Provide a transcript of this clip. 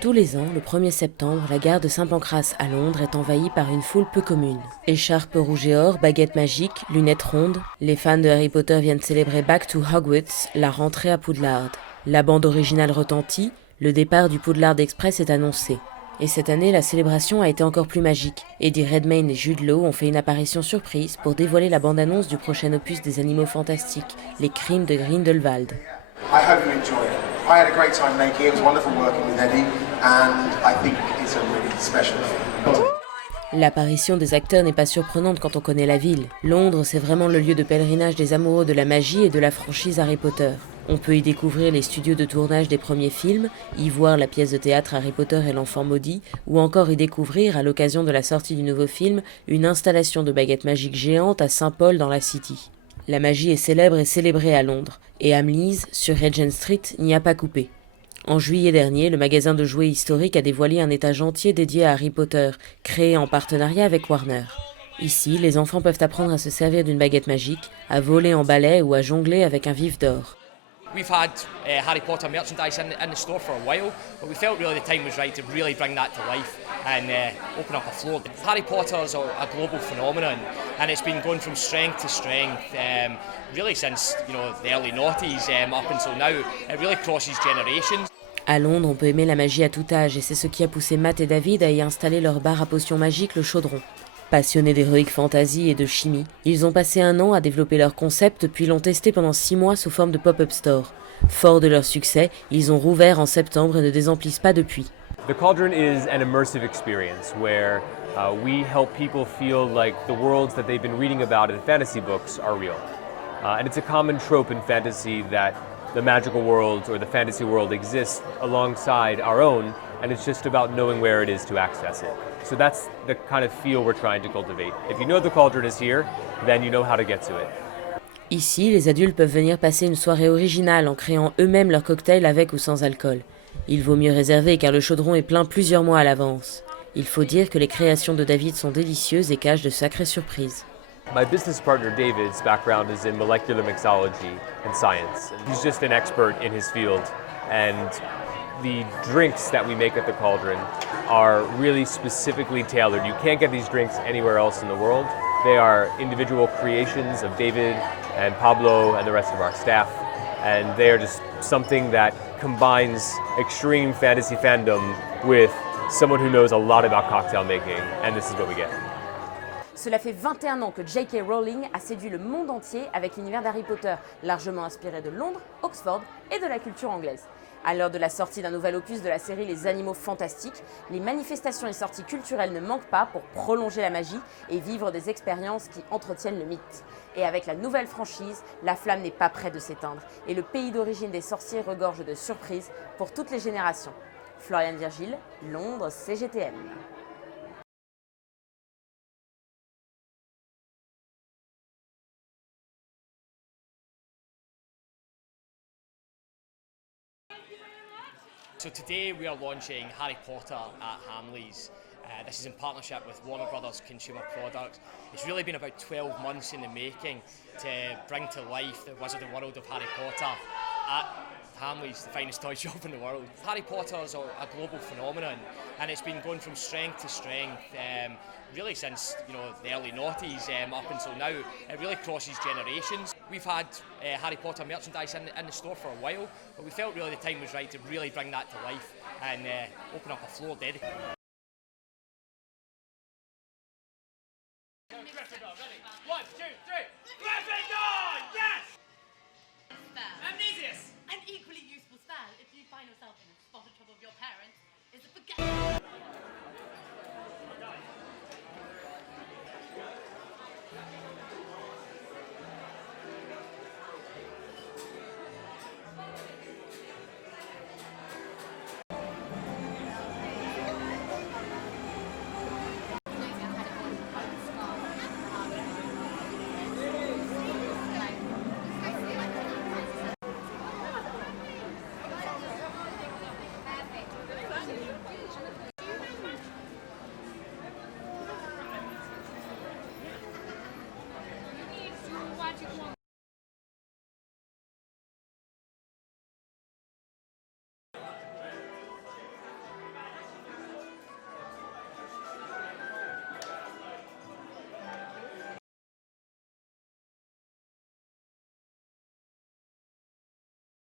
Tous les ans, le 1er septembre, la gare de Saint-Pancras à Londres est envahie par une foule peu commune. Écharpes rouges et or, baguettes magiques, lunettes rondes, les fans de Harry Potter viennent célébrer Back to Hogwarts, la rentrée à Poudlard. La bande originale retentit, le départ du Poudlard Express est annoncé. Et cette année, la célébration a été encore plus magique. Eddie Redmayne et Jude Law ont fait une apparition surprise pour dévoiler la bande-annonce du prochain opus des Animaux Fantastiques, Les Crimes de Grindelwald. I hope you enjoy it. I had a great time making it. It was wonderful working with Eddie, and I think it's a really special film. L'apparition des acteurs n'est pas surprenante quand on connaît la ville. Londres, c'est vraiment le lieu de pèlerinage des amoureux de la magie et de la franchise Harry Potter. On peut y découvrir les studios de tournage des premiers films, y voir la pièce de théâtre Harry Potter et l'enfant maudit, ou encore y découvrir, à l'occasion de la sortie du nouveau film, une installation de baguettes magiques géantes à Saint-Paul dans la City. La magie est célèbre et célébrée à Londres, et Hamleys, sur Regent Street, n'y a pas coupé. En juillet dernier, le magasin de jouets historique a dévoilé un étage entier dédié à Harry Potter, créé en partenariat avec Warner. Ici, les enfants peuvent apprendre à se servir d'une baguette magique, à voler en balai ou à jongler avec un vif d'or. We've had Harry Potter merchandise in the store for a while, but we felt really the time was right to really bring that to life and open up a floor. Harry Potter is a global phenomenon, and it's been going from strength to strength, really since the early noughties up until now. It really crosses generations. À Londres, on peut aimer la magie à tout âge, et c'est ce qui a poussé Matt et David à y installer leur bar à potions magiques, le Chaudron. Passionnés d'heroic fantasy et de chimie, ils ont passé un an à développer leur concept puis l'ont testé pendant 6 mois sous forme de pop-up store. Forts de leur succès, ils ont rouvert en septembre et ne désemplissent pas depuis. The Cauldron is an immersive experience where we help people feel like the worlds that they've been reading about in fantasy books are real. And it's a common trope in fantasy that the magical world or the fantasy world exists alongside our own, and it's just about knowing where it is to access it. So that's the kind of feel we're trying to cultivate. If you know the Cauldron is here, then you know how to get to it. Ici, les adultes peuvent venir passer une soirée originale en créant eux-mêmes leur cocktail avec ou sans alcool. Il vaut mieux réserver car le Chaudron est plein plusieurs mois à l'avance. Il faut dire que les créations de David sont délicieuses et cachent de sacrées surprises. My business partner David's background is in molecular mixology and science. He's just an expert in his field, and the drinks that we make at the Cauldron are really specifically tailored. You can't get these drinks anywhere else in the world. They are individual creations of David and Pablo and the rest of our staff, and they are just something that combines extreme fantasy fandom with someone who knows a lot about cocktail making, and this is what we get. Cela fait 21 ans que J.K. Rowling a séduit le monde entier avec l'univers d'Harry Potter, largement inspiré de Londres, Oxford et de la culture anglaise. À l'heure de la sortie d'un nouvel opus de la série Les Animaux Fantastiques, les manifestations et sorties culturelles ne manquent pas pour prolonger la magie et vivre des expériences qui entretiennent le mythe. Et avec la nouvelle franchise, la flamme n'est pas près de s'éteindre et le pays d'origine des sorciers regorge de surprises pour toutes les générations. Floriane Virgile, Londres, CGTN. So today we are launching Harry Potter at Hamleys. This is in partnership with Warner Brothers Consumer Products. It's really been about 12 months in the making to bring to life the wizarding world of Harry Potter at Hamleys, the finest toy shop in the world. Harry Potter is a global phenomenon, and it's been going from strength to strength, really since the early noughties up until now. It really crosses generations. We've had Harry Potter merchandise in the store for a while, but we felt really the time was right to really bring that to life and open up a floor dedicated.